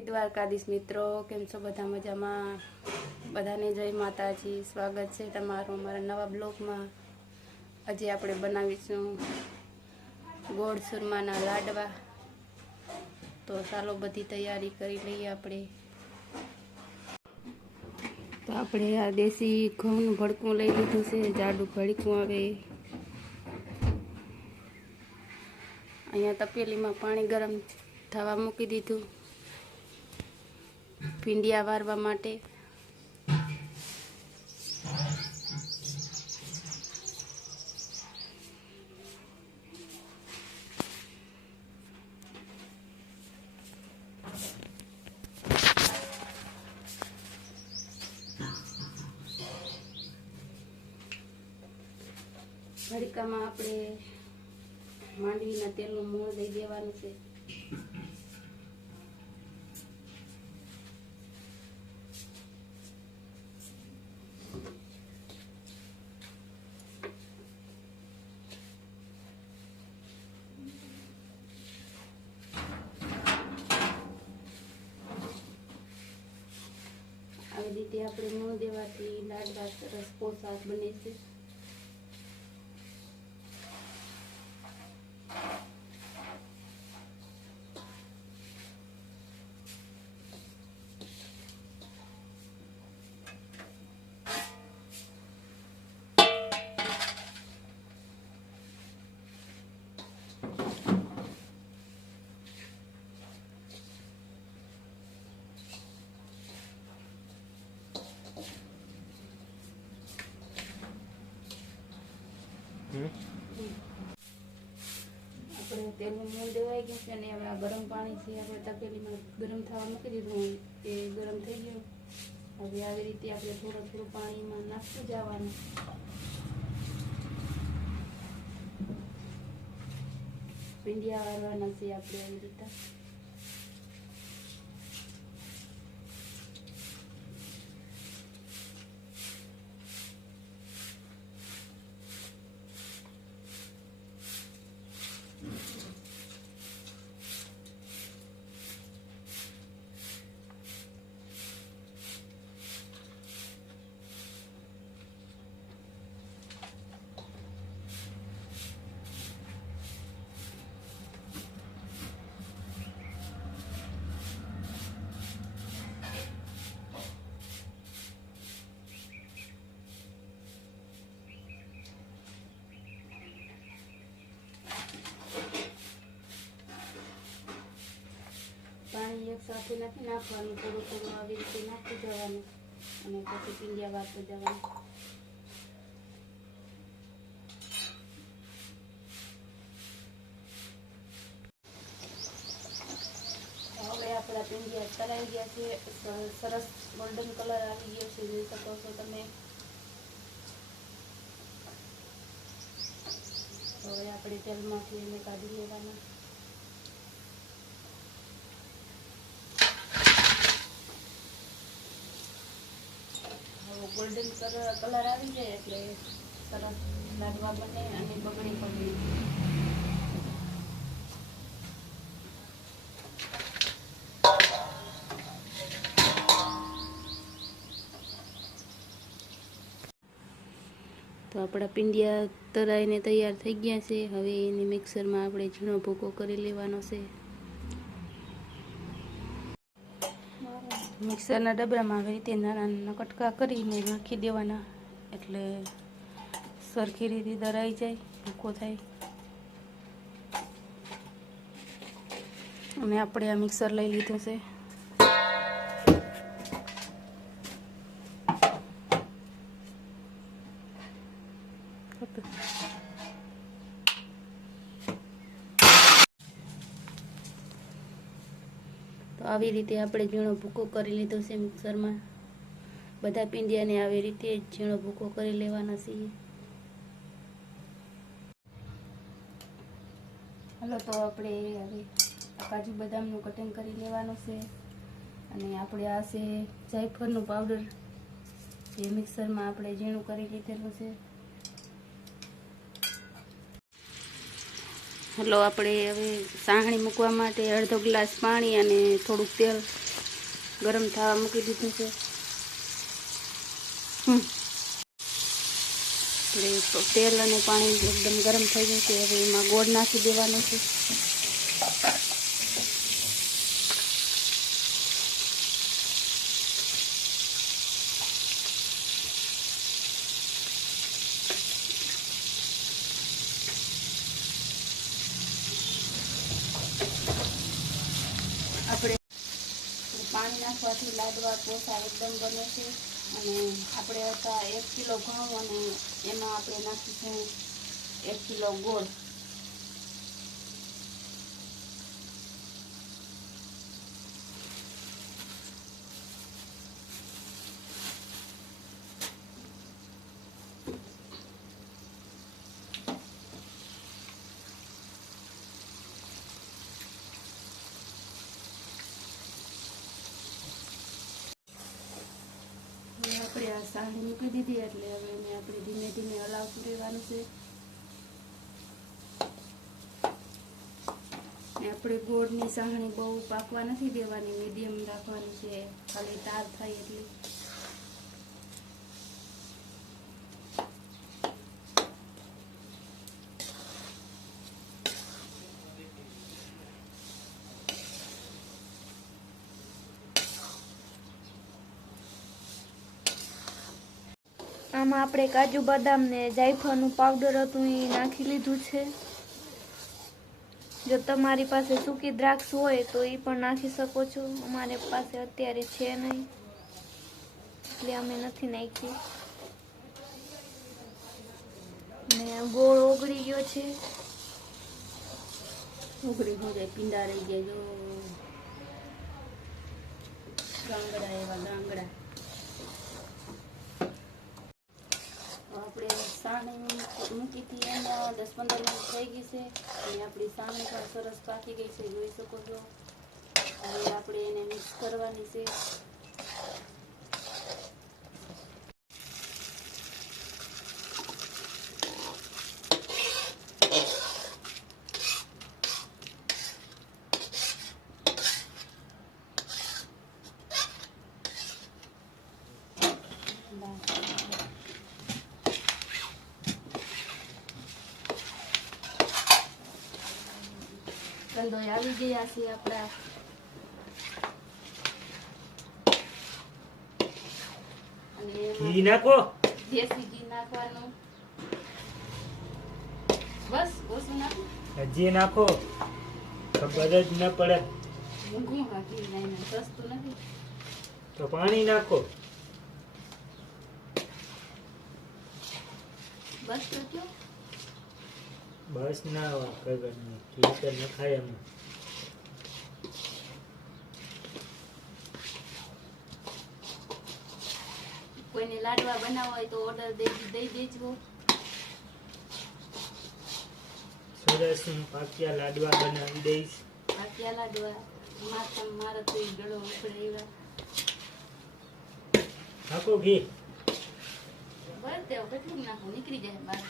જય દ્વારકાધીશ મિત્રો. કેમ છો બધા મજામાં? બધાને જય માતાજી. સ્વાગત છે તમારું અમારા નવા બ્લોગમાં. આજે આપણે બનાવીશું ગોળ સુરમાના લાડવા. તો ચાલો બધી તૈયારી કરી લઈએ આપણે. તો આપણે આ દેશી ઘઉંનું ભડકું લઈ લીધું છે. જાડું ભડકું આવે. અહીંયા તપેલીમાં પાણી ગરમ થવા મૂકી દીધું. ભીંડિયા વારવા માટે. ભડકામાં આપણે માંડવીના તેલનું મૂળ દઈ દેવાનું છે આવી રીતે આપણે મૂળ દેવાથી લાડવા સરસ પોશાક બને છે. આપણે તેલનું મૂળ દેવાઈ ગયું છે અને હવે આ ગરમ પાણી છે, આપણે તપેલીમાં ગરમ થવા મૂકી દીધું એ ગરમ થઈ ગયું. હવે આવી રીતે આપણે થોડું થોડું પાણીમાં નાખતું જવાનું. ભીંડિયા વાળવાના છે આપણે આવી રીતે પાણી એક સાથે નથી, નાખવાનું, થોડું થોડું આવી રીતે નાખી જવાનું અને પછી પીંડિયા વાળતું જવાનું. હવે આપણા પીંડિયા કરાઈ ગયા છે. સરસ ગોલ્ડન કલર આવી ગયો છે, જોઈ શકો છો તમે. હવે આપણે તેલમાંથી એને કાઢી લેવાના હવે ગોલ્ડન કલર આવી જાય એટલે સરસ લાડવા બને અને બગડી પણ તો આપણા પિંડિયા તરાઈને તૈયાર થઈ ગયા છે. હવે એને મિક્સરમાં આપણે ઝીણો ભૂકો કરી લેવાનો છે. મિક્સરના ડબરામાં આવી રીતે નાના નાના કટકા કરીને નાખી દેવાના. એટલે સરખી રીતે દરાઈ જાય, ભૂકો થાય. અને આપણે આ મિક્સર લઈ લીધું છે. તો આવી રીતે આપણે ઝીણો ભૂકો કરી લીધો છે મિક્સરમાં. બધા પીંડિયાને આવી રીતે ઝીણો ભૂકો કરી લેવાના છીએ. હલો, તો આપણે હવે કાજુ બદામનું કટિંગ કરી લેવાનું છે. અને આપણે આ છે જાયફળનું પાવડર જે મિક્સરમાં આપણે ઝીણું કરી લીધેલું છે. હલો, આપણે હવે સાહણી મૂકવા માટે અડધો ગ્લાસ પાણી અને થોડુંક તેલ ગરમ થવા મૂકી દીધું છે. તેલ અને પાણી એકદમ ગરમ થઈ ગયું છે. હવે એમાં ગોળ નાખી દેવાનો છે આપણે પાણી નાખવાથી લાડવા કોસા એકદમ બને છે. અને આપણે હતા એક કિલો ઘઉં અને એમાં આપણે નાખીશું એક કિલો ગોળ હવે આપણે મૂકી દીધી એટલે હવે એને આપણે ધીમે ધીમે હલાવતું રહેવાનું છે. આપણે ગોળની સાહણી બહુ પાકવા નથી દેવાની, મીડિયમ રાખવાની છે. ખાલી તાર થાય એટલી. આમાં આપણે કાજુ બદામ ને જાયફળનું પાવડર હતું એ નાખી લીધું છે. જો તમારી પાસે સૂકી દ્રાક્ષ હોય તો એ પણ નાખી શકો છો. અમારે પાસે અત્યારે છે નહીં. એટલે અમે નથી નાખી. ને ગોળ ઓગળી ગયો છે. ઓગળી હો જાય પીંડા રહી ગયા જો. ગાંગડા એવા ગાંગડા આપણે સાણી મૂકી હતી એમાં દસ પંદર મિનિટ થઈ ગઈ છે. અને આપણી સાણી પણ સરસ પાકી ગઈ છે, જોઈ શકો છો. હવે આપણે એને મિક્સ કરવાની છે. કંદોય આવી ગયા છે આપણા. ઘી નાખો. દેશી ઘી નાખવાનું. બસ ઓછું નાખું. હજી નાખો. ખબર જ ન પડે. મૂંગું હા ઘી લઈને સસ્તું નથી. તો પાણી નાખો. બસ તો કયો બસ ના નહીં ઘી તો નખાય એમાં. કોઈને લાડવા બનાવવા હોય તો ઓર્ડર દઈ દઈ દેજો. સરસ હું પાક્યા લાડવા બનાવી દઈશ. પાક્યા લાડવા? માથા મારા તો ગળો ઉપડે એવા. નાખો ઘી. બસ તેઓ કેટલું નાખું? નીકળી જાય બાર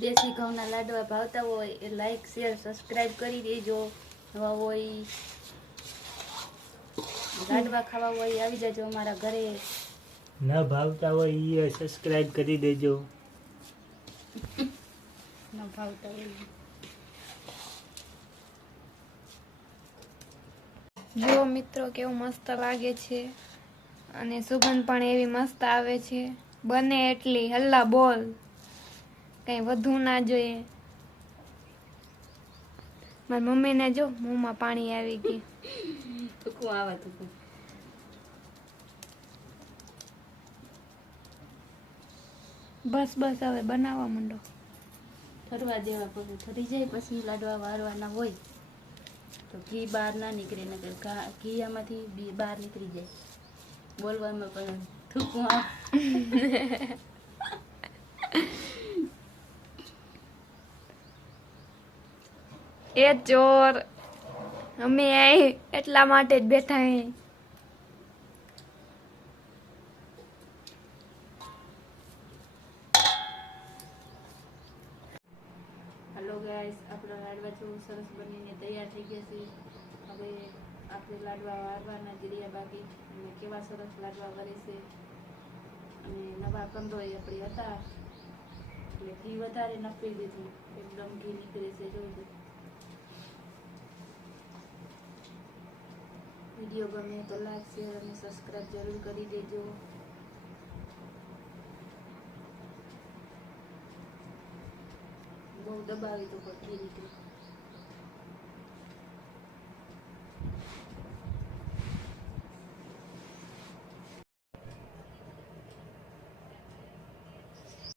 દેશી ઘઉંના લાડવા ભાવતા હોય એ લાઈક શેર સબસ્ક્રાઈબ કરી દેજો. નવા હોય લાડવા ખાવા હોય આવી જજો અમારા ઘરે. ન ભાવતા હોય એ સબસ્ક્રાઈબ કરી દેજો. ન ભાવતા હોય જો મિત્રો કેવું મસ્ત લાગે છે. અને સુગંધ પણ એવી મસ્ત આવે છે. બને એટલી હલ્લા બોલ. કઈ વધુ ના જોઈએ. મારી મમ્મીને જો મોંમાં પાણી આવી ગયું. ટૂંકું આવે બસ બસ હવે બનાવવા માંડો. ફરવા દેવા પછી ફરી જાય પછી લાડવા વારવાના હોય તો ઘી બહાર ના નીકળે નકર ઘા- આમાંથી બી બહાર નીકળી જાય. બોલવામાં પણ થૂકું આપ એ ચોર અમે એટલા માટે જ બેઠા હે. હલો ગાઈસ આપણા લાડવા જેવું સરસ બનીને તૈયાર થઈ ગયા છે હવે આપણે લાડવા વાળવાના જ બાકી. અને કેવા સરસ લાડવા વરે છે. અને નવા કંદોય આપણી હતા. એટલે ઘી વધારે નપી દીધું. એકદમ ઘી નીકળે છે, જોઈ વીડિયો ગમે તો લાઈક, શેર અને સબસ્ક્રાઈબ જરૂર કરી દેજો. બહુ દબાવી તો પણ રીતે